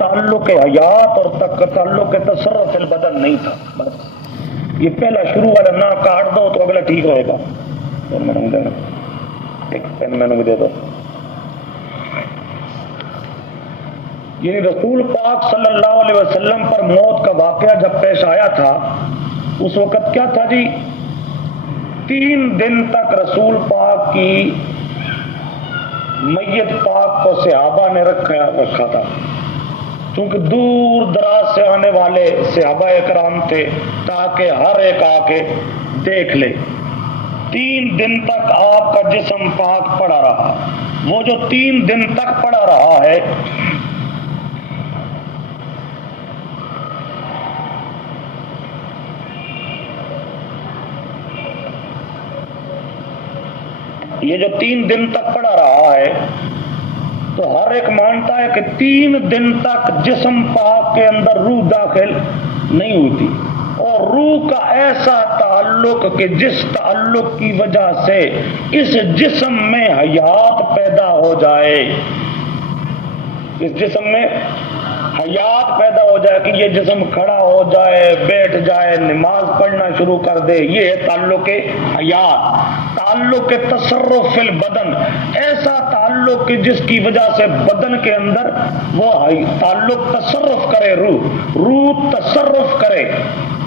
تعلق حیات اور تعلق تصرف البدن نہیں تھا. بس یہ پہلا شروع والا نہ کاٹ دو تو اگلا ٹھیک رہے گا. ایک پین میں نے دے دو. یعنی رسول پاک صلی اللہ علیہ وسلم پر موت کا واقعہ جب پیش آیا تھا اس وقت کیا تھا جی؟ 3 دن تک رسول پاک کی میت پاک کو صحابہ نے رکھا تھا، کیونکہ دور دراز سے آنے والے صحابہ اکرام تھے تاکہ ہر ایک آ کے دیکھ لے. 3 دن تک آپ کا جسم پاک پڑا رہا. وہ جو 3 دن تک پڑا رہا ہے یہ جو 3 دن تک پڑا رہا ہے تو ہر ایک مانتا ہے کہ 3 دن تک جسم پاک کے اندر روح داخل نہیں ہوئی تھی، اور روح کا ایسا تعلق کہ جس تعلق کی وجہ سے اس جسم میں حیات پیدا ہو جائے، اس جسم میں حیات پیدا ہو جائے کہ یہ جسم کھڑا ہو جائے، بیٹھ جائے، نماز پڑھنا شروع کر دے. یہ ہے تعلق حیات. تعلق تصرف فی البدن، ایسا تعلق کہ جس کی وجہ سے بدن کے اندر وہ تعلق تصرف کرے، روح تصرف کرے،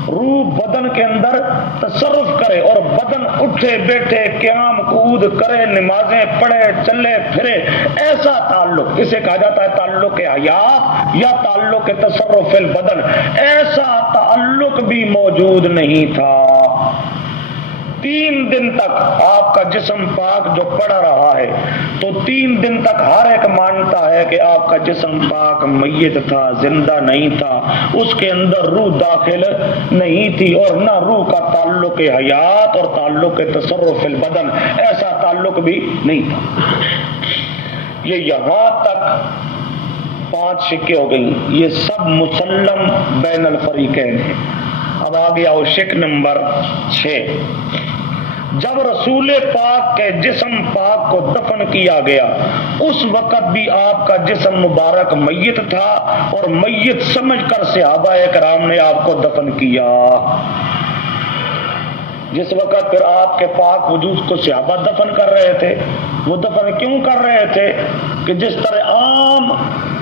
روح بدن کے اندر تصرف کرے اور بدن اٹھے بیٹھے قیام قعود کرے، نمازیں پڑھے، چلے پھرے. ایسا تعلق اسے کہا جاتا ہے تعلق حیات یا تعلق تصرف فی البدن. ایسا تعلق بھی موجود نہیں تھا. 3 دن تک آپ کا جسم پاک جو پڑا رہا ہے تو 3 دن تک ہر ایک مانتا ہے کہ آپ کا جسم پاک میت تھا، زندہ نہیں تھا، اس کے اندر روح داخل نہیں تھی، اور نہ روح کا تعلق حیات اور تعلق تصرف فی البدن، ایسا تعلق بھی نہیں تھا. یہ یہاں تک 5 شکیں ہو گئی. یہ سب مسلم بین الفریقین ہیں. اب آگے آؤ شک نمبر 6. جب رسول پاک کے جسم پاک کو دفن کیا گیا اس وقت بھی آپ کا جسم مبارک میت تھا، اور میت سمجھ کر صحابہ کرام نے آپ کو دفن کیا. جس وقت پھر آپ کے پاک وجود کو صحابہ دفن کر رہے تھے، وہ دفن کیوں کر رہے تھے؟ کہ جس طرح عام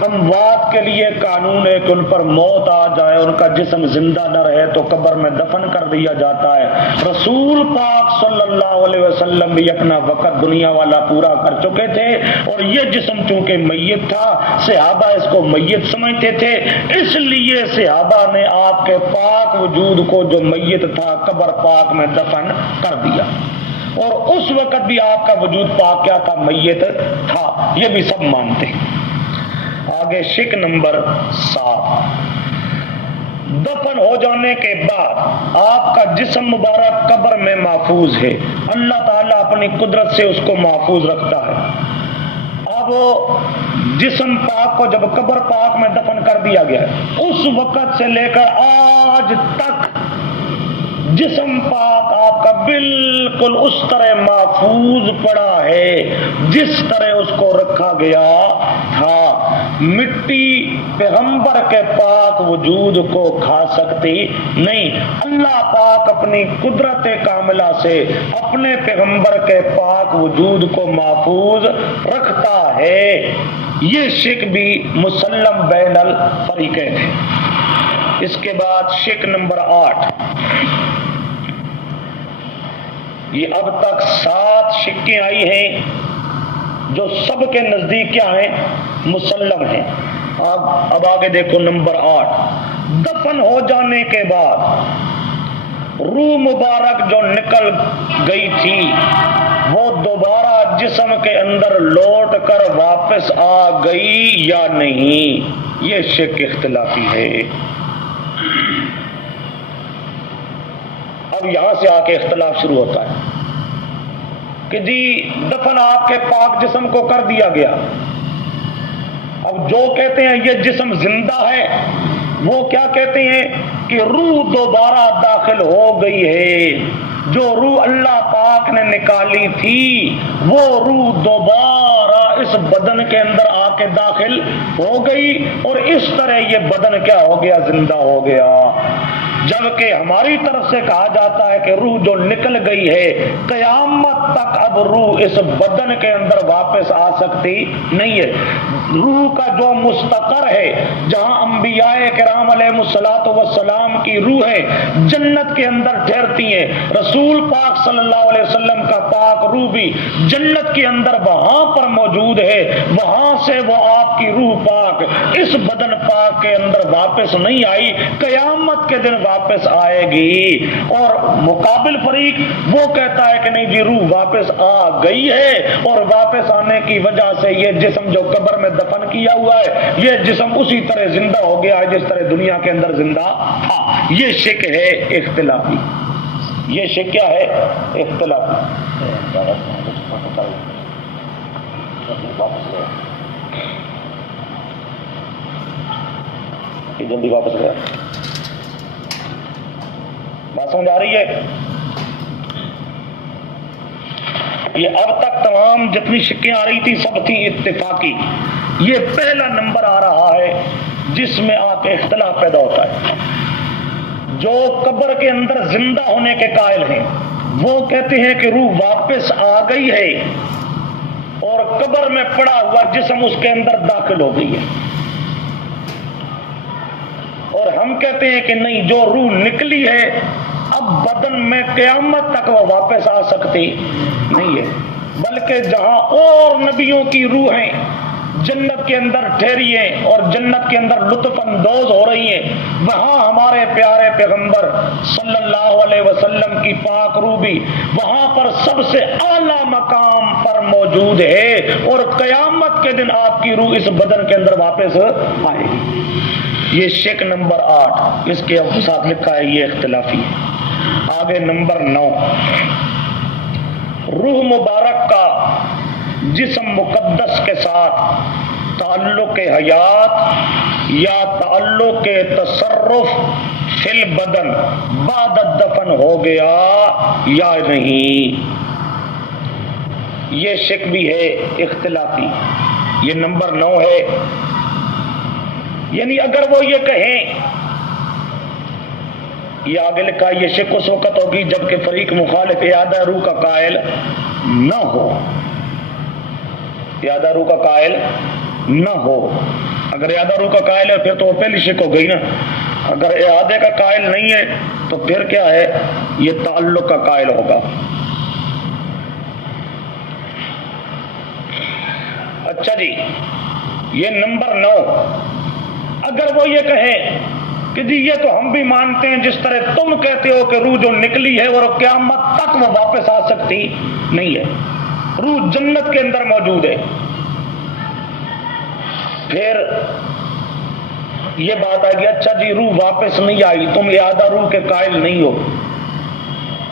اموات کے لیے قانون ہے کہ ان پر موت آ جائے، ان کا جسم زندہ نہ رہے تو قبر میں دفن کر دیا جاتا ہے. رسول پاک صلی اللہ علیہ وسلم بھی اپنا وقت دنیا والا پورا کر چکے تھے، اور یہ جسم چونکہ میت تھا، صحابہ اس کو میت سمجھتے تھے، اس لیے صحابہ نے آپ کے پاک وجود کو جو میت تھا قبر پاک میں دفن کر دیا. اور اس وقت بھی آپ کا وجود پاک کیا تھا؟ میت تھا. یہ بھی سب مانتے ہیں. آگے شک نمبر 7. دفن ہو جانے کے بعد آپ کا جسم مبارک قبر میں محفوظ ہے. اللہ تعالیٰ اپنی قدرت سے اس کو محفوظ رکھتا ہے. اب جسم پاک کو جب قبر پاک میں دفن کر دیا گیا اس وقت سے لے کر آج تک جسم پاک آپ کا بالکل اس طرح محفوظ پڑا ہے جس طرح اس کو رکھا گیا تھا. مٹی پیغمبر کے پاک وجود کو کھا سکتی نہیں. اللہ پاک اپنی قدرت کاملہ سے اپنے پیغمبر کے پاک وجود کو محفوظ رکھتا ہے. یہ شک بھی مسلم بین الفریقین ہے. اس کے بعد شک نمبر 8. یہ اب تک 7 شکیں آئی ہیں جو سب کے نزدیک کیا ہیں؟ مسلم ہیں. اب آگے دیکھو نمبر 8. دفن ہو جانے کے بعد روح مبارک جو نکل گئی تھی وہ دوبارہ جسم کے اندر لوٹ کر واپس آ گئی یا نہیں؟ یہ شک اختلافی ہے. اب یہاں سے آ کے اختلاف شروع ہوتا ہے کہ جی دفن آپ کے پاک جسم کو کر دیا گیا. اب جو کہتے ہیں یہ جسم زندہ ہے وہ کیا کہتے ہیں کہ روح دوبارہ داخل ہو گئی ہے. جو روح اللہ پاک نے نکالی تھی وہ روح دوبارہ اس بدن کے اندر آ کے داخل ہو گئی اور اس طرح یہ بدن کیا ہو گیا؟ زندہ ہو گیا۔ جبکہ ہماری طرف سے کہا جاتا ہے کہ روح جو نکل گئی ہے قیامت تک اب روح اس بدن کے اندر واپس آ سکتی نہیں ہے۔ روح کا جو مستقر ہے، جہاں انبیاء کرام علیہ الصلوۃ والسلام کی روحیں جنت کے اندر ٹھہرتی ہیں، رسول پاک صلی اللہ علیہ وسلم کا پاک روح بھی جنت کے اندر وہاں پر موجود ہے، وہاں سے وہ آپ کی روح پاک اس بدن پاک کے اندر واپس نہیں آئی، قیامت کے دن واپس آئے گی۔ اور مقابل فریق وہ کہتا ہے کہ نہیں جی روح واپس آ گئی ہے، اور واپس آنے کی وجہ سے یہ جسم جو قبر میں دفن کیا ہوا ہے یہ جسم اسی طرح زندہ ہو گیا ہے جس طرح دنیا کے اندر زندہ تھا۔ یہ شک ہے اختلافی، یہ شک کیا ہے؟ اختلافی۔ جلدی واپس گیا، بات سمجھ آ رہی ہے؟ یہ اب تک تمام جتنی شکیں آ رہی تھی سب تھی اتفاقی، یہ پہلا نمبر آ رہا ہے جس میں آپ اختلاف پیدا ہوتا ہے۔ جو قبر کے اندر زندہ ہونے کے قائل ہیں وہ کہتے ہیں کہ روح واپس آ گئی ہے اور قبر میں پڑا ہوا جسم اس کے اندر داخل ہو گئی ہے، اور ہم کہتے ہیں کہ نہیں، جو روح نکلی ہے اب بدن میں قیامت تک وہ واپس آ سکتی نہیں ہے، بلکہ جہاں اور نبیوں کی روحیں جنت کے اندر ٹھہری ہیں اور جنت کے اندر لطف اندوز ہو رہی ہیں، وہاں ہمارے پیارے پیغمبر صلی اللہ علیہ وسلم کی پاک روح بھی وہاں پر سب سے اعلیٰ مقام پر موجود ہے، اور قیامت کے دن آپ کی روح اس بدن کے اندر واپس آئے گی۔ یہ شک نمبر 8، اس کے ساتھ لکھا ہے یہ اختلافی ہے۔ آگے نمبر 9، روح مبارک کا جسم مقدس کے ساتھ تعلق حیات یا تعلق تصرف فی البدن بعد الدفن ہو گیا یا نہیں، یہ شک بھی ہے اختلافی۔ یہ نمبر 9 ہے، یعنی اگر وہ یہ کہیں، یہ آگے لکھا یہ شک اس وقت ہوگی جبکہ فریق مخالف اعادہ روح کا قائل نہ ہو، اعادہ روح کا قائل نہ ہو۔ اگر اعادہ روح کا قائل ہے پھر تو وہ پہلی شک ہو گئی نا، اگر اعادے کا قائل نہیں ہے تو پھر کیا ہے؟ یہ تعلق کا قائل ہوگا۔ اچھا جی، یہ نمبر 9، اگر وہ یہ کہیں کہ جی یہ تو ہم بھی مانتے ہیں جس طرح تم کہتے ہو کہ روح جو نکلی ہے اور قیامت تک وہ واپس آ سکتی نہیں ہے، روح جنت کے اندر موجود ہے، پھر یہ بات آئے گی اچھا جی روح واپس نہیں آئی، تم اعادہ روح کے قائل نہیں ہو،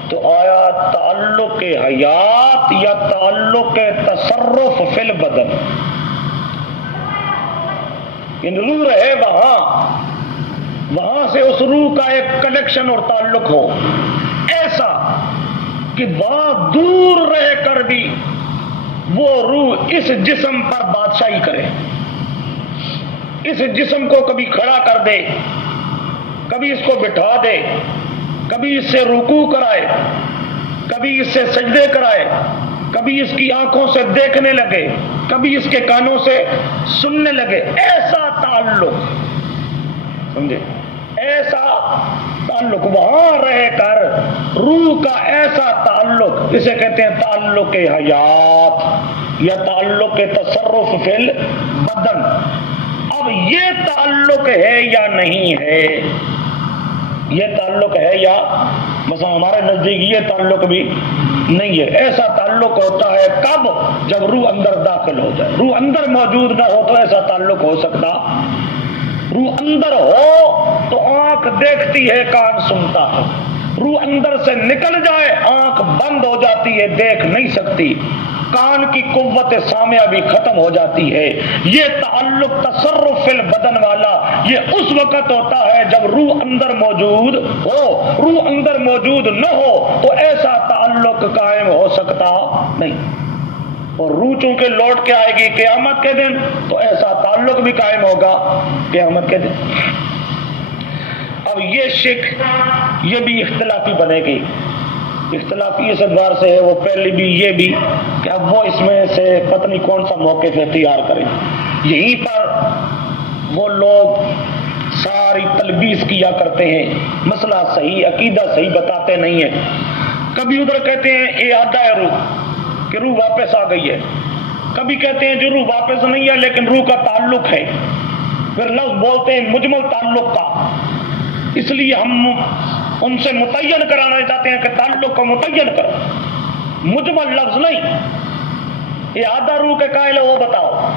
تو آیا تعلق حیات یا تعلق تصرف فی البدن، ان روح رہے وہاں سے اس روح کا ایک کنیکشن اور تعلق ہو ایسا کہ وہاں دور رہ کر بھی وہ روح اس جسم پر بادشاہی کرے، اس جسم کو کبھی کھڑا کر دے، کبھی اس کو بٹھا دے، کبھی اس سے رکوع کرائے، کبھی اس سے سجدے کرائے، کبھی اس کی آنکھوں سے دیکھنے لگے، کبھی اس کے کانوں سے سننے لگے، ایسا تعلق، سمجھے، ایسا تعلق وہاں رہ کر روح کا ایسا تعلق، اسے کہتے ہیں تعلق حیات یا تعلق تصرف فی البدن۔ اب یہ تعلق ہے یا نہیں ہے، یہ تعلق ہے یا مثلا ہمارے نزدیک یہ تعلق بھی نہیں ہے، ایسا تعلق ہوتا ہے کب؟ جب روح اندر داخل ہو جائے، روح اندر موجود نہ ہو تو ایسا تعلق ہو سکتا، روح اندر ہو تو آنکھ دیکھتی ہے، کان سنتا ہے، روح اندر سے نکل جائے آنکھ بند ہو جاتی ہے، دیکھ نہیں سکتی، کان کی قوت سامعہ بھی ختم ہو جاتی ہے۔ یہ تعلق تصرف فی البدن والا یہ اس وقت ہوتا ہے جب روح اندر موجود ہو، روح اندر موجود نہ ہو تو ایسا تعلق قائم ہو سکتا نہیں۔ اور روح چونکہ لوٹ کے آئے گی قیامت کے دن تو ایسا تعلق بھی قائم ہوگا قیامت کے دن۔ اب یہ شک یہ بھی اختلافی بنے گی، اختلافی اس اعتبار سے ہے وہ پہلی بھی یہ بھی کہ اب وہ اس میں سے پتہ نہیں کون سا موقف اختیار کریں۔ یہیں پر وہ لوگ ساری تلبیس کیا کرتے ہیں، مسئلہ صحیح عقیدہ صحیح بتاتے نہیں ہیں۔ کبھی ادھر کہتے ہیں اعادہ ہے روح کہ روح واپس آ گئی ہے، کبھی کہتے ہیں جو روح واپس نہیں ہے لیکن روح کا تعلق ہے، پھر لفظ بولتے ہیں مجمل تعلق کا، اس لیے ہم ان سے متعین کرانا چاہتے ہیں کہ تعلق کو متعین کرو، مجمل لفظ نہیں۔ اعادہ روح کے قائل ہو وہ بتاؤ،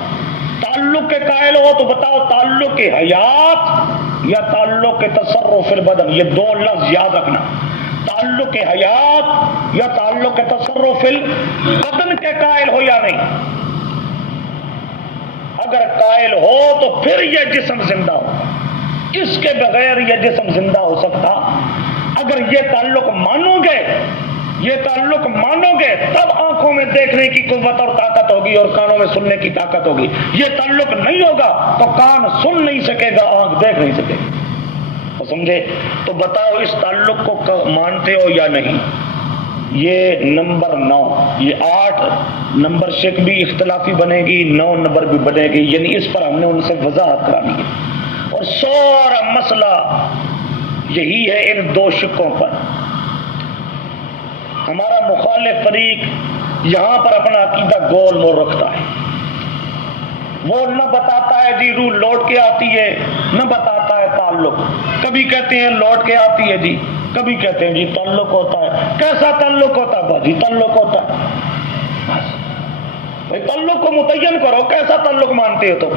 تعلق کے قائل ہو تو بتاؤ تعلق کے حیات یا تعلق کے تصرف البدن، یہ دو لفظ یاد رکھنا، تعلق کے حیات یا تعلق کے تصرف البدن کے قائل ہو یا نہیں۔ اگر قائل ہو تو پھر یہ جسم زندہ ہو، اس کے بغیر یہ جسم زندہ ہو سکتا۔ اگر یہ تعلق مانو گے، یہ تعلق مانو گے تب آنکھوں میں دیکھنے کی قوت اور طاقت ہوگی اور کانوں میں سننے کی طاقت ہوگی۔ یہ تعلق نہیں ہوگا تو کان سن نہیں سکے گا، آنکھ دیکھ نہیں سکے گا، تو سمجھے؟ تو بتاؤ اس تعلق کو مانتے ہو یا نہیں؟ یہ نمبر 9، یہ 8 نمبر شک بھی اختلافی بنے گی، 9 نمبر بھی بنے گی، یعنی اس پر ہم نے ان سے وضاحت کرانی ہے۔ اور سارا مسئلہ یہی ہے ان 2 شکوں پر۔ ہمارا مخالف فریق یہاں پر اپنا عقیدہ گول مول رکھتا ہے، وہ نہ بتاتا ہے جی روح لوٹ کے آتی ہے، نہ بتاتا ہے تعلق، کبھی کہتے ہیں لوٹ کے آتی ہے جی، کبھی کہتے ہیں جی تعلق ہوتا ہے۔ کیسا تعلق ہوتا ہے؟ جی تعلق ہوتا ہے، بھائی تعلق کو متعین کرو، کیسا تعلق مانتے ہو تو۔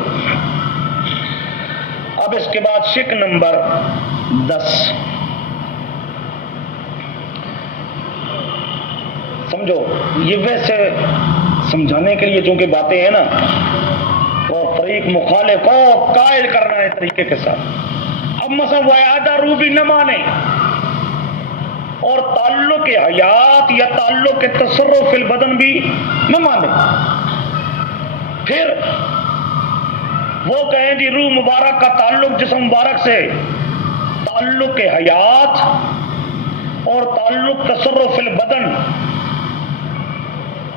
اب اس کے بعد شک نمبر 10، سمجھو یہ ویسے سمجھانے کے لیے چونکہ باتیں ہیں نا، اور فریق مخالف کو قائل کرنا ہے طریقے کے ساتھ۔ اب مثلا وہ اعادہ روح بھی نہ مانے اور تعلق حیات یا تعلق کے تصرف فی البدن بھی نہ مانے، پھر وہ کہیں جی روح مبارک کا تعلق جسم مبارک سے تعلق حیات اور تعلق تصرف فی البدن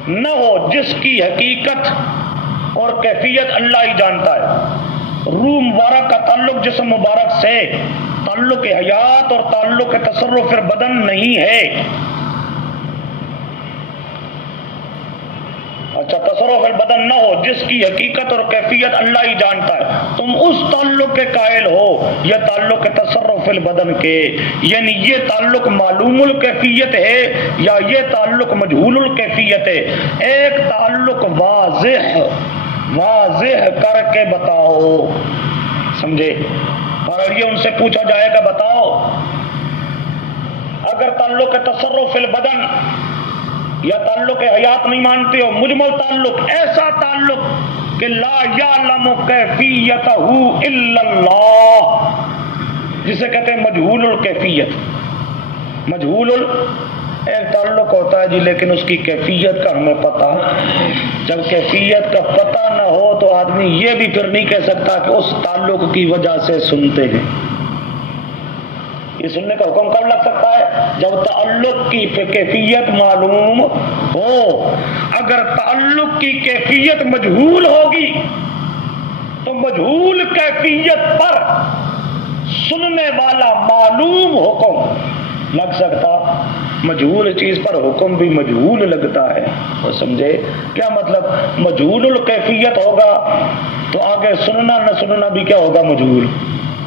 نہ ہو، جس کی حقیقت اور کیفیت اللہ ہی جانتا ہے۔ روح مبارک کا تعلق جسم مبارک سے تعلق حیات اور تعلق تصرف البدن نہیں ہے۔ اچھا، تصرف البدن نہ ہو جس کی حقیقت اور کیفیت اللہ ہی جانتا ہے، تم اس تعلق کے قائل ہو یا تعلق تصرف البدن کے، یعنی یہ تعلق معلوم الکیفیت ہے یا یہ تعلق مجہول الکیفیت ہے۔ ایک تعلق واضح کر کے بتاؤ، سمجھے؟ اور یہ ان سے پوچھا جائے گا بتاؤ اگر تعلق تصرف البدن یا تعلق حیات نہیں مانتے ہو، مجمل تعلق، ایسا تعلق کہ لا یعلم کیفیتہ الا اللہ، جسے کہتے ہیں مجہول الکیفیت۔ مجہول ایک تعلق ہوتا ہے جی لیکن اس کی کیفیت کا ہمیں پتہ، جب کیفیت کا پتہ نہ ہو تو آدمی یہ بھی پھر نہیں کہہ سکتا کہ اس تعلق کی وجہ سے سنتے ہیں۔ یہ سننے کا حکم کب لگ سکتا ہے؟ جب تعلق کی کیفیت معلوم ہو۔ اگر تعلق کی کیفیت مجہول ہوگی تو مجہول کیفیت پر سننے والا معلوم حکم لگ سکتا، مجہول چیز پر حکم بھی مجہول لگتا ہے، وہ سمجھے کیا مطلب؟ مجہول الکیفیت ہوگا تو آگے سننا نہ سننا بھی کیا ہوگا؟ مجہول،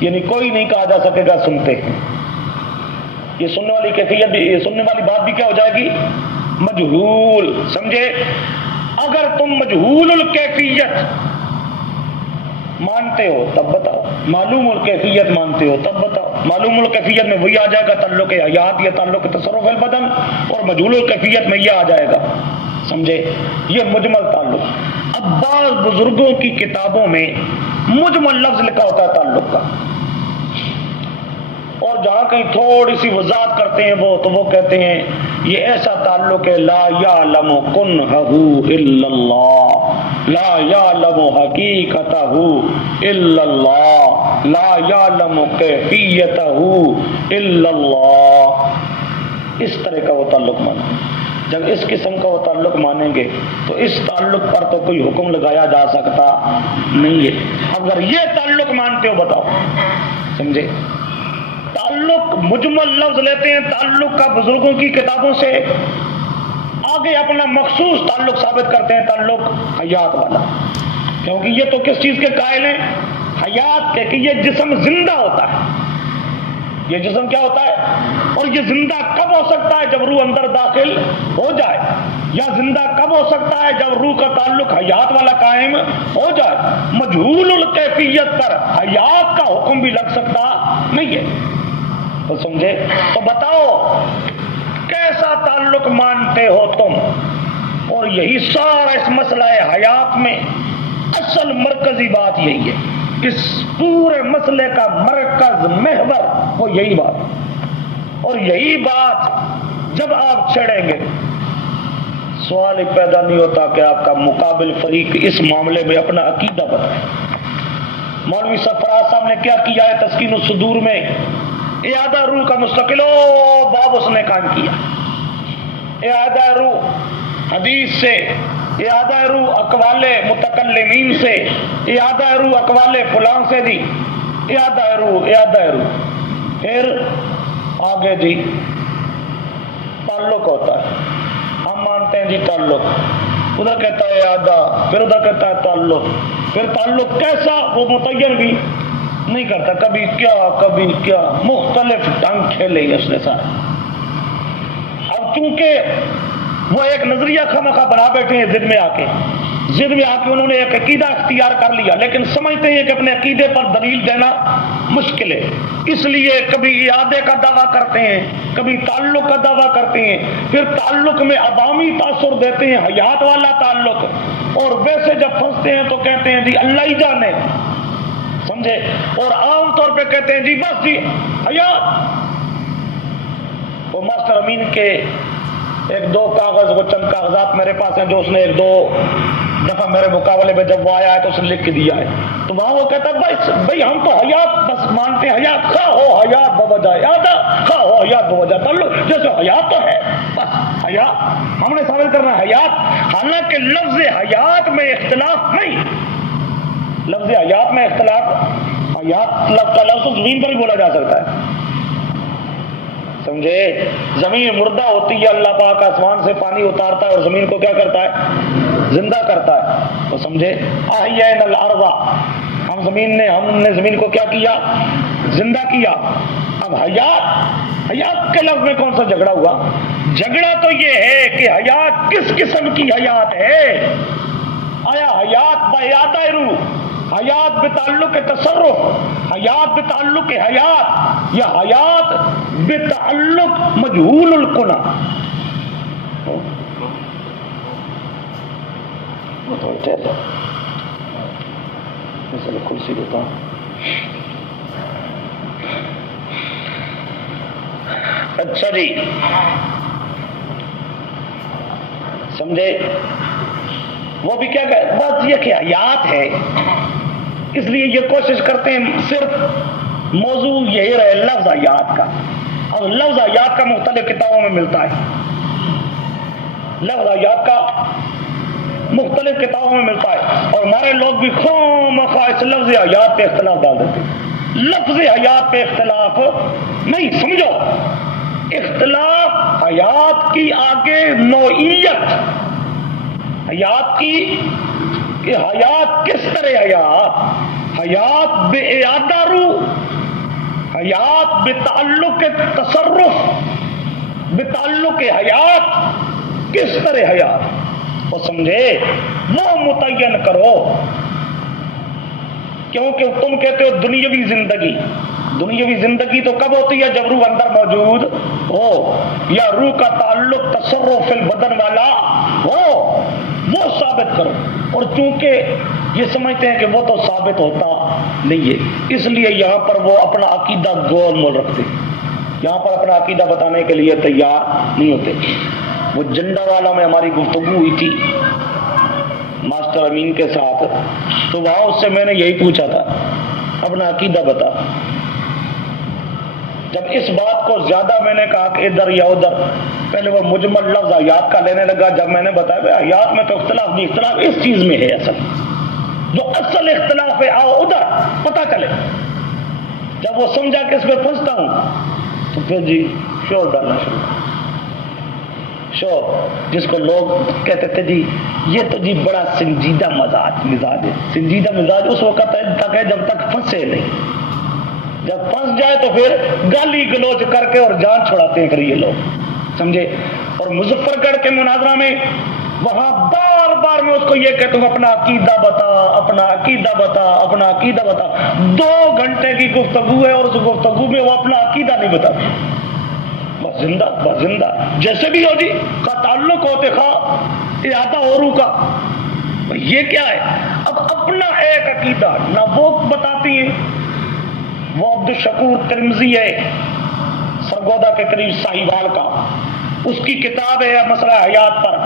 یعنی کوئی نہیں کہا جا سکے گا سنتے ہیں۔ یہ سننے والی کیفیت بھی، یہ سننے والی بات بھی کیا ہو جائے گی؟ مجہول، سمجھے؟ اگر تم مجہول الکیفیت مانتے ہو تب بتاؤ، معلوم الکیفیت مانتے ہو تب بتاؤ۔ معلوم الکیفیت میں وہی آ جائے گا تعلق حیات یا تعلق تصرف البدن، اور مجہول الکیفیت میں یہ آ جائے گا، سمجھے؟ یہ مجمل تعلق۔ اب بعض بزرگوں کی کتابوں میں مجمل لفظ لکھا ہوتا ہے تعلق کا، اور جہاں کہیں تھوڑی سی وضاحت کرتے ہیں وہ تو وہ کہتے ہیں یہ ایسا تعلق ہے لا یعلم کنہ الا اللہ، لا یعلم حقیقتہ الا اللہ، لا یعلم کیفیتہ الا اللہ. اس طرح کا وہ تعلق مانا. جب اس قسم کا وہ تعلق مانیں گے تو اس تعلق پر تو کوئی حکم لگایا جا سکتا نہیں ہے. اگر یہ تعلق مانتے ہو بتاؤ، سمجھے؟ تعلق مجمل لفظ لیتے ہیں تعلق کا بزرگوں کی کتابوں سے، آگے اپنا مخصوص تعلق ثابت کرتے ہیں تعلق حیات والا. کیونکہ یہ تو کس چیز کے قائل ہیں؟ حیات کے، کہ یہ جسم زندہ ہوتا ہے. یہ جسم کیا ہوتا ہے؟ اور یہ زندہ کب ہو سکتا ہے؟ جب روح اندر داخل ہو جائے. یا زندہ کب ہو سکتا ہے؟ جب روح کا تعلق حیات والا قائم ہو جائے. مجہول الکیفیت پر حیات کا حکم بھی لگ سکتا نہیں ہے. تو سمجھے؟ تو بتاؤ کیسا تعلق مانتے ہو تم؟ اور یہی سارا اس مسئلہ حیات میں اصل مرکزی بات یہی ہے. اس پورے مسئلے کا مرکز محور وہ یہی بات. اور یہی بات جب آپ چھڑیں گے سوال ہی پیدا نہیں ہوتا کہ آپ کا مقابل فریق اس معاملے میں اپنا عقیدہ بتائے. مولوی سرفراز صاحب نے کیا کیا ہے تسکین الصدور میں؟ اعادہ روح کا مستقل باب اس نے قائم کیا. اعادہ روح حدیث سے، اعادہ روح اقوال متکلمین سے، اعادہ روح اقوال فلاں سے دی، اعادہ روح. پھر آگے جی تعلق ہوتا ہے. ہم مانتے ہیں جی تعلق، ادھر کہتا ہے اعادہ، پھر ادھر کہتا ہے تعلق. پھر تعلق کیسا وہ متعین بھی نہیں کرتا، کبھی کیا مختلف ڈھنگ کھیلے اس نے سارے. اب چونکہ وہ ایک نظریہ خواہ بنا بیٹھے ہیں ضد میں آ کے انہوں نے ایک عقیدہ اختیار کر لیا، لیکن سمجھتے ہیں کہ اپنے عقیدے پر دلیل دینا مشکل ہے. اس لیے کبھی اعادے کا دعویٰ کرتے ہیں، کبھی تعلق کا دعویٰ کرتے ہیں. پھر تعلق میں عوامی تاثر دیتے ہیں، حیات والا تعلق. اور ویسے جب پھنستے ہیں تو کہتے ہیں جی اللہ ہی جانے، سمجھے؟ اور عام طور پہ کہتے ہیں جی بس جی حیات. وہ ماسٹر امین کے ایک دو کاغذ، وہ چند کاغذات میرے پاس ہیں جو اس نے ایک دو دفعہ میرے مقابلے میں جب وہ آیا ہے تو اس نے لکھ کے دیا ہے. تو وہاں وہ کہتا ہے بھائی ہم تو حیات بس مانتے ہیں، حیات خواہ ہو حیات بوجہ اعادہ، خواہ ہو حیات بوجہ تعلق، جیسے حیات تو ہے بس حیات ہم نے ثابت کرنا ہے حیات. حالانکہ لفظ حیات میں اختلاف نہیں، لفظ حیات میں اختلاف، حیات لفظ کا لفظ زمین پر بھی بولا جا سکتا ہے، سمجھے؟ زمین مردہ ہوتی ہے، اللہ پاک آسمان سے پانی اتارتا ہے اور زمین کو کیا کرتا ہے؟ زندہ کرتا ہے. تو سمجھے؟ احیینا الارض، ہم نے زمین کو کیا کیا؟ زندہ کیا. اب حیات کے لفظ میں کون سا جھگڑا ہوا؟ جھگڑا تو یہ ہے کہ حیات کس قسم کی حیات ہے. آیا حیات باعادہ روح، حیات بتعلق تصرف، حیات بتعلق حیات، یا حیات بتعلق مجہول القنا؟ کرسی دیتا ہوں. اچھا جی سمجھے؟ وہ بھی کیا کہ بس یہ کہ حیات ہے، اس لیے یہ کوشش کرتے ہیں صرف موضوع یہی رہے لفظ حیات کا. اب لفظ حیات کا مختلف کتابوں میں ملتا ہے، لفظ حیات کا مختلف کتابوں میں ملتا ہے، اور ہمارے لوگ بھی خواہ اس لفظ حیات پہ اختلاف ڈال دیتے ہیں. لفظ حیات پہ اختلاف نہیں، سمجھو اختلاف حیات کی آگے نوعیت، حیات کی کہ حیات کس طرح حیات بے اعادہ روح، حیات بتعلق تصرف، بتعلق حیات کس طرح حیات، وہ سمجھے؟ وہ متعین کرو. کیونکہ تم کہتے ہو دنیاوی زندگی، دنیاوی زندگی تو کب ہوتی ہے؟ جب روح اندر موجود ہو، یا روح کا تعلق تصرف فی البدن والا ہو، وہ ثابت کرو. اور چونکہ یہ سمجھتے ہیں کہ وہ تو ثابت ہوتا نہیں ہے، اس لیے یہاں پر وہ اپنا عقیدہ گول مول رکھتے. یہاں پر اپنا عقیدہ بتانے کے لیے تیار نہیں ہوتے. وہ جنڈا والا میں ہماری گفتگو ہوئی تھی ماسٹر امین کے ساتھ، تو وہاں اس سے میں نے یہی پوچھا تھا اپنا عقیدہ بتا. جب اس بات کو زیادہ میں نے کہا کہ ادھر یا ادھر، پہلے وہ مجمل لفظ آیات کا لینے لگا. جب میں نے بتایا بھائی آیات میں تو اختلاف نہیں، اختلاف اس چیز میں ہے، جو اصل اختلاف ہے آؤ ادھر پتہ چلے. جب وہ سمجھا کہ اس میں پھنستا ہوں تو پھر جی شور ڈالنا شروع، شور، جس کو لوگ کہتے تھے جی یہ تو جی بڑا سنجیدہ مزاج ہے. سنجیدہ مزاج اس وقت تک ہے جب تک پھنسے نہیں. جب پھنس جائے تو پھر گالی گلوچ کر کے اور جان چھڑاتے ہیں پھر یہ لوگ، سمجھے. اور مظفر گڑھ کے مناظرہ میں وہاں بار بار میں اس کو یہ کہتا ہوں اپنا عقیدہ بتا، اپنا عقیدہ بتا، اپنا عقیدہ بتا. 2 گھنٹے کی گفتگو ہے اور اس گفتگو میں وہ اپنا عقیدہ نہیں بتاتے. بس زندہ جیسے بھی ہو جی کا تعلق ہوتے خواہ احاطہ اوروں کا، یہ کیا ہے؟ اب اپنا ایک عقیدہ نہ وہ بتاتی ہیں. وہ عبد الشکور ترمذی ہے سرگودا کے قریب ساہیوال کا، اس کی کتاب ہے مسئلہ حیات پر،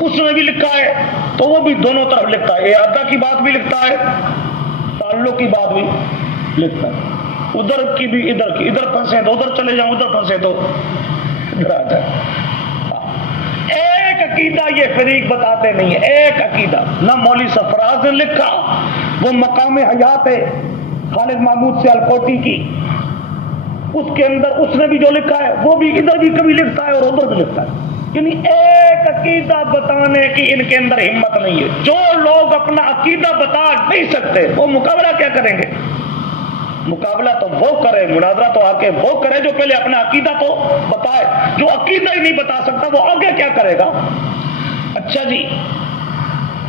اس نے بھی لکھا ہے. تو وہ بھی دونوں طرف لکھتا ہے، احاطہ کی بات بھی لکھتا ہے، تعلق کی بات بھی لکھتا ہے. ادھر کی بھی ادھر کی، ادھر پھنسے تو ادھر چلے جاؤں، ادھر پھنسے تو ادھر آ جائے. ایک عقیدہ یہ فریق بتاتے نہیں ہے، ایک عقیدہ. نہ مولوی سرفراز نے لکھا، وہ مقام حیات ہے خالد محمود سے الکوٹی کی، اس کے اندر اس نے بھی جو لکھا ہے وہ بھی ادھر بھی کبھی لکھتا ہے اور ادھر بھی لکھتا ہے. یعنی ایک عقیدہ بتانے کی ان کے اندر ہمت نہیں ہے. جو لوگ اپنا عقیدہ بتا نہیں سکتے وہ مقابلہ کیا کریں گے؟ مقابلہ تو وہ کرے، مناظرہ تو آ کے وہ کرے جو پہلے اپنا عقیدہ تو بتائے. جو عقیدہ ہی نہیں بتا سکتا وہ آگے کیا کرے گا؟ اچھا جی،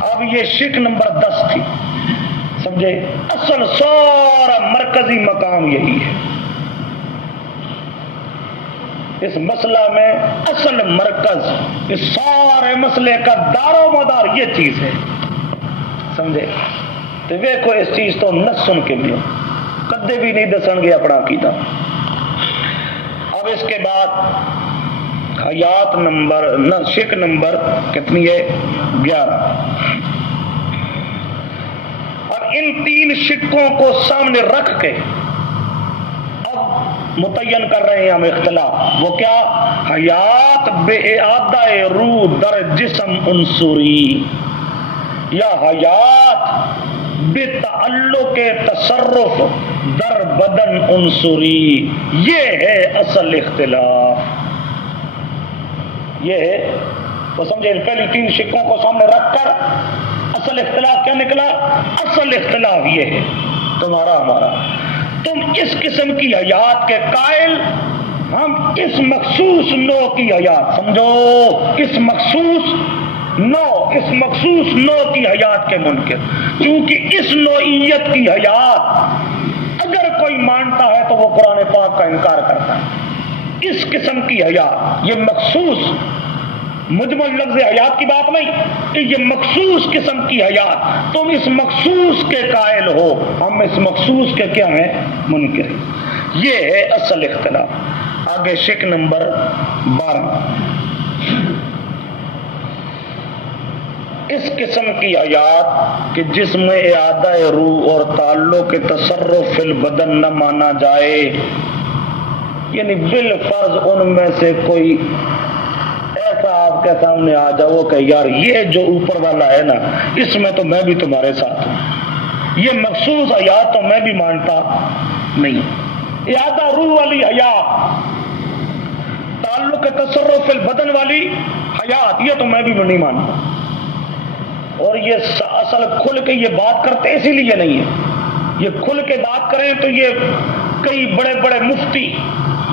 اب یہ شک نمبر 10 تھی، سمجھے. اصل سارا مرکزی مقام یہی ہے اس مسئلہ میں. اصل مرکز اس سارے مسئلے کا دار و مدار یہ چیز ہے، سمجھے. تو دیکھو اس چیز تو نہ سن کے بھی کدے بھی نہیں دسن گے اپنا عقیدہ. اب اس کے بعد حیات نمبر شک نمبر کتنی ہے؟ 11. اور ان 3 شکوں کو سامنے رکھ کے اب متعین کر رہے ہیں ہم اختلاف. وہ کیا؟ حیات بے اعادہ روح در جسم عنصری، یا حیات بے تعلق تصرف در بدن عنصری. یہ ہے اصل اختلاف، یہ ہے. تو سمجھے پہلی 3 شکوں کو سامنے رکھ کر اصل اختلاف کیا نکلا؟ اصل اختلاف یہ ہے تمہارا ہمارا. تم اس قسم کی حیات کے قائل، ہم اس مخصوص نوع کی حیات، سمجھو اس مخصوص نوع کی حیات کے منکر. کیونکہ اس نوعیت کی حیات اگر کوئی مانتا ہے تو وہ قرآن پاک کا انکار کرتا ہے. اس قسم کی حیات، یہ مخصوص مجمل لفظ حیات کی بات نہیں کہ یہ مخصوص قسم کی حیات، تم اس مخصوص کے قائل ہو، ہم اس مخصوص کے کیا ہیں؟ منکر. یہ ہے اصل اختلاف. آگے شک نمبر 12. اس قسم کی حیات کہ جس میں اعادہ روح اور تعلق تصرف فی البدن نہ مانا جائے، یعنی بالفرض ان میں سے کوئی ایسا آپ کے سامنے آ جاؤ کہ یار یہ جو اوپر والا ہے نا اس میں تو میں بھی تمہارے ساتھ ہوں، یہ مخصوص حیات تو میں بھی مانتا نہیں. اعادہ روح والی حیات، تعلق تصرف فی البدن والی حیات، یہ تو میں بھی نہیں مانتا. اور یہ اصل کھل کے یہ بات کرتے اسی لیے نہیں ہے. یہ کھل کے بات کریں تو یہ کئی بڑے بڑے مفتی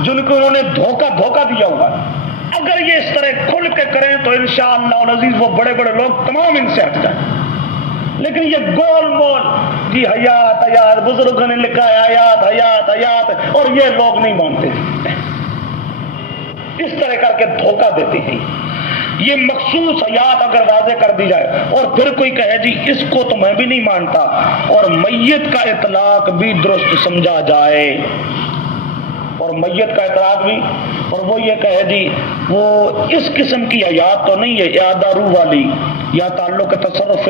جن کو انہوں نے دھوکہ دیا ہوگا، اگر یہ اس طرح کھل کے کریں تو انشاءاللہ العزیز وہ بڑے بڑے لوگ تمام ان سے ہٹ جائیں. لیکن یہ گول مول جی حیات بزرگوں نے لکھا ہے حیات اور یہ لوگ نہیں مانتے، اس طرح کر کے دھوکہ دیتے ہیں. یہ مخصوص حیات اگر واضح کر دی جائے اور پھر کوئی کہے جی اس کو تو میں بھی نہیں مانتا، اور میت کا اطلاق بھی درست سمجھا جائے، اور میت کا اطلاق بھی، اور وہ یہ کہے جی وہ اس قسم کی حیات تو نہیں ہے اعادہ روح والی یا تعلق تصرف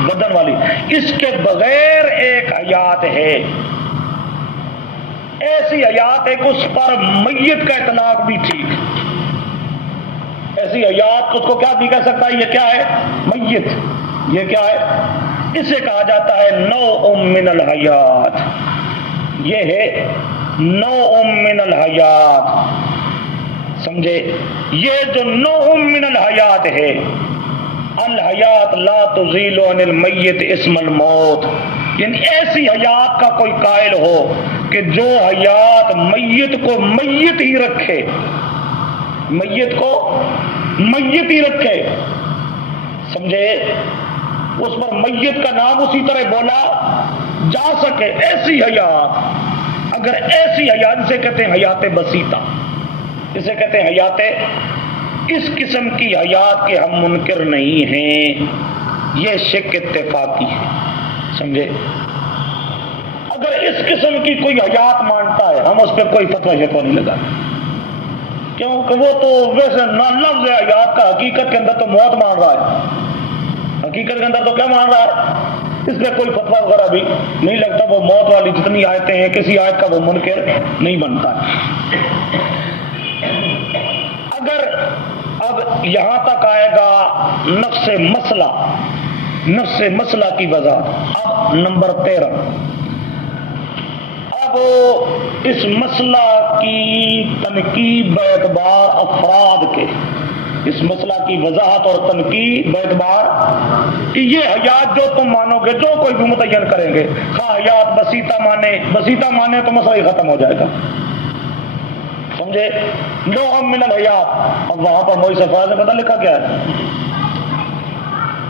بدن والی، اس کے بغیر ایک حیات ہے، ایسی حیات ہے کہ اس پر میت کا اطلاق بھی ٹھیک، ایسی حیات اس کو کیا بھی کہہ سکتا ہے، یہ کیا ہے میت، یہ کیا ہے، اسے کہا جاتا ہے نوع من الحیات، یہ ہے نوع من الحیات، سمجھے، یہ جو نوع من الحیات ہے، الحیات لا تزیل عن المیت اسم الموت، یعنی ایسی حیات کا کوئی قائل ہو کہ جو حیات میت کو میت ہی رکھے، میت کو میت ہی رکھے، سمجھے، اس پر میت کا نام اسی طرح بولا جا سکے، ایسی حیات، اگر ایسی حیات، اسے کہتے ہیں حیات بسیطہ، اسے کہتے ہیں حیات، اس قسم کی حیات کے ہم منکر نہیں ہیں، یہ شک اتفاقی ہے، سمجھے، اگر اس قسم کی کوئی حیات مانتا ہے ہم اس پہ کوئی فتویٰ شکوہ نہیں لگا، کیونکہ وہ تو ویسے نہ لفظ ہے حیات کا، حقیقت کے اندر تو موت مان رہا ہے، حقیقت کے اندر تو کیا مان رہا ہے، اس میں کوئی فتویٰ وغیرہ بھی نہیں لگتا، وہ موت والی جتنی آیتیں ہیں کسی آیت کا وہ منکر نہیں بنتا۔ اگر اب یہاں تک آئے گا نفس مسئلہ، نفس مسئلہ کی وضاحت، اب نمبر 13، اب اس مسئلہ کی تنقید باعتبار افراد کے، اس مسئلہ کی وضاحت اور تنقید باعتبار کہ یہ حیات جو تم مانو گے، جو کوئی بھی متعین کریں گے، خواہ حیات بسیطہ مانے تو مسئلہ ہی ختم ہو جائے گا، سمجھے، نوع من الحیات، اب وہاں پر موئی صفحہ سے پتہ لکھا کیا ہے،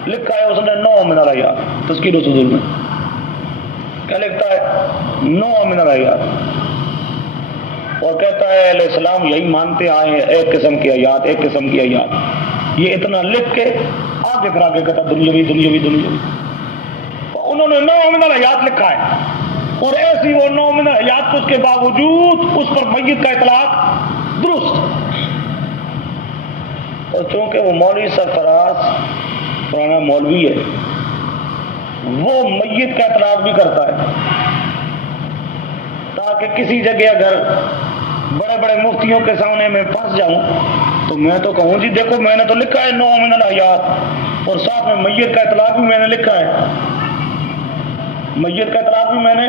لکھا ہے اس نے نوع من الحیات، تذکیر و صدور میں کیا لکھتا ہے، نوع من الحیات، اور کہتا ہے علیہ السلام یہی مانتے آئے ہیں، ایک قسم کی حیات، ایک قسم کی حیات، یہ اتنا لکھ کے آگے پھر آگے کہتا دنیاوی دنیاوی دنیاوی، انہوں نے نوع من الحیات لکھا ہے، اور ایسی وہ نوع من الحیات اس کے باوجود اس پر میت کا اطلاق درست، اور چونکہ وہ مولوی سرفراز پرانا مولوی ہے، وہ میت کا اطلاق بھی کرتا ہے، تاکہ کسی جگہ اگر بڑے بڑے مفتیوں کے سامنے میں پھنس جاؤں تو میں تو کہوں جی دیکھو میں نے تو لکھا ہے نوع من الحیات، اور ساتھ میں میت کا اطلاق بھی میں نے لکھا ہے، میت کا اطلاق بھی میں نے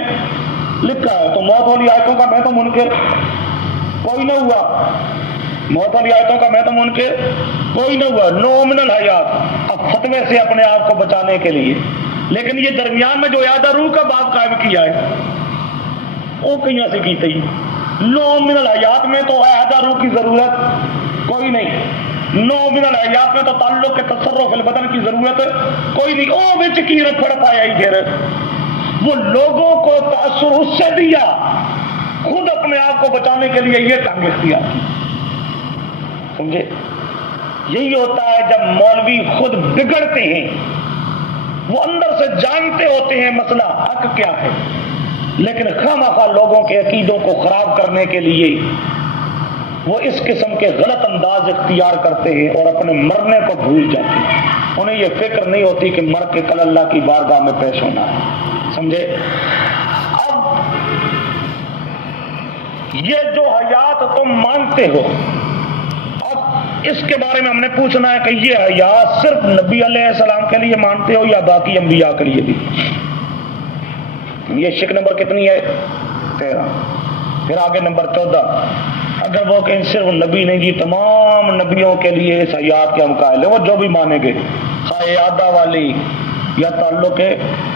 لکھا ہے، تو موت والی آیتوں کا میں تو منکر کوئی نہ ہوا، موت والی آیتوں کا میں تو منکر کوئی نہ ہوا، نوع من الحیات، اب فتوے سے اپنے آپ کو بچانے کے لیے، لیکن یہ درمیان میں جو اعادہ روح کا باب قائم کیا ہے وہ کہیں سے کی تھی، نوع من الحیات میں تو اعادہ روح کی ضرورت کوئی نہیں، نوع من الحیات میں تو تعلق کے تصرف البدن کی ضرورت کوئی نہیں، او بچ کی رکھڑ پایا ہی پھر وہ لوگوں کو تاثر اس سے دیا، خود اپنے آپ کو بچانے کے لیے یہ ٹانگ اختیار کی، سمجھے، یہی ہوتا ہے جب مولوی خود بگڑتے ہیں، وہ اندر سے جانتے ہوتے ہیں مسئلہ حق کیا ہے، لیکن خواہ لوگوں کے عقیدوں کو خراب کرنے کے لیے وہ اس قسم کے غلط انداز اختیار کرتے ہیں اور اپنے مرنے کو بھول جاتے ہیں، انہیں یہ فکر نہیں ہوتی کہ مر کے کل اللہ کی بارگاہ میں پیش ہونا ہے، سمجھے۔ اب یہ جو حیات تم مانتے ہو، اب اس کے بارے میں ہم نے پوچھنا ہے کہ یہ حیات صرف نبی علیہ السلام کے لیے مانتے ہو یا باقی انبیاء کے لیے بھی؟ یہ شک نمبر کتنی ہے؟ 13۔ پھر آگے نمبر 14، اگر وہ کہیں صرف نبی نہیں جی تمام نبیوں کے لیے اس حیات کے ہم قائل ہیں، وہ جو بھی مانیں گے، خواہ اعادہ والی یا تعلق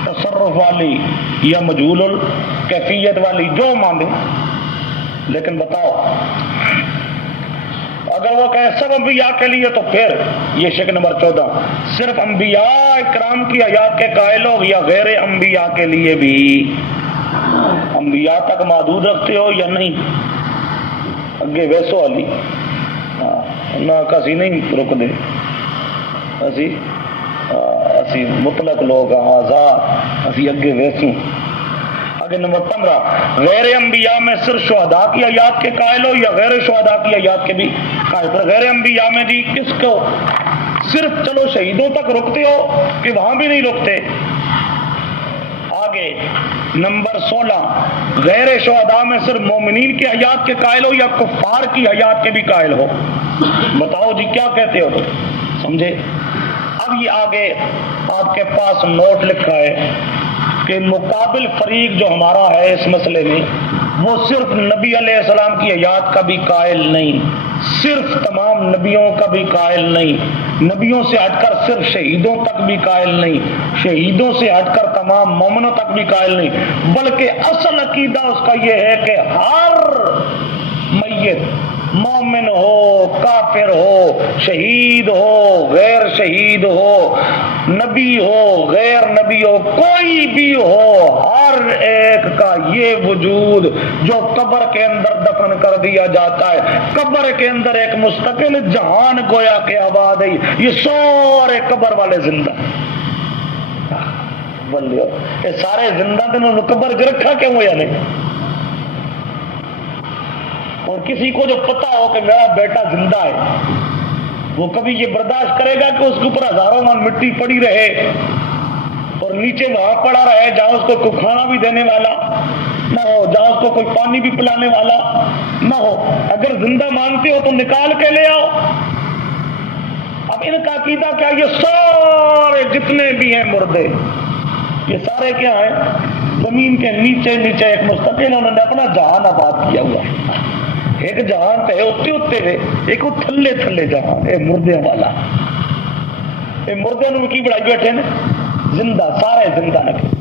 تصرف والی یا مجہول الکیفیت والی، جو مانیں، لیکن بتاؤ اگر وہ کہے سب انبیاء کے لیے تو پھر یہ شک نمبر 14، صرف انبیاء اکرام کی حیات کے قائل ہو یا غیر انبیاء کے لیے بھی؟ انبیاء تک محدود رکھتے ہو یا نہیں؟ اگے ویسو علی نہ کسی نہیں رک دے، اسی مطلق لوگ آزاد، اسی اگے ویسوں کہ نمبر 15 غیر انبیاء میں صرف شہداء کی حیات کے قائل ہو یا غیر شہداء کی حیات کے بھی قائل ہو؟ غیر انبیاء میں جی کس کو صرف چلو شہیدوں تک رکتے ہو کہ وہاں بھی نہیں رکتے؟ آگے نمبر 16 غیر شہداء میں صرف مومنین کی حیات کے قائل ہو یا کفار کی حیات کے بھی قائل ہو؟ بتاؤ جی کیا کہتے ہو؟ سمجھے؟ اب یہ آگے آپ کے پاس نوٹ لکھا ہے کہ مقابل فریق جو ہمارا ہے اس مسئلے میں وہ صرف نبی علیہ السلام کی حیات کا بھی قائل نہیں، صرف تمام نبیوں کا بھی قائل نہیں، نبیوں سے ہٹ کر صرف شہیدوں تک بھی قائل نہیں، شہیدوں سے ہٹ کر تمام مومنوں تک بھی قائل نہیں، بلکہ اصل عقیدہ اس کا یہ ہے کہ ہر میت مومن ہو، کافر ہو، شہید ہو، غیر شہید ہو، نبی ہو، غیر نبی ہو، کوئی بھی ہو، ہر ایک کا یہ وجود جو قبر کے اندر دفن کر دیا جاتا ہے، قبر کے اندر ایک مستقل جہان گویا کہ آباد ہے، یہ سارے قبر والے زندہ بولو یہ سارے زندہ دنوں قبر چ رکھا کیوں یا نہیں؟ اور کسی کو جو پتا ہو کہ میرا بیٹا زندہ ہے وہ کبھی یہ برداشت کرے گا کہ اس کے اوپر ہزاروں من مٹی پڑی رہے اور نیچے وہاں پڑا رہے جہاں اس کو کوئی کھانا بھی دینے والا نہ ہو، جہاں اس کو کوئی پانی بھی پلانے والا نہ ہو؟ اگر زندہ مانتے ہو تو نکال کے لے آؤ۔ اب ان کا عقیدہ کیا؟ یہ سارے جتنے بھی ہیں مردے یہ سارے کیا ہیں؟ زمین کے نیچے نیچے ایک مستقل انہوں نے اپنا جہان آباد کیا ہوا ہے، ایک جہان تو ہے اتنے اتنے ہے، ایک تھلے تھلے جہان اے مردے والا، اے مردے کی بڑائی بیٹھے نے زندہ، سارے زندہ نکلے۔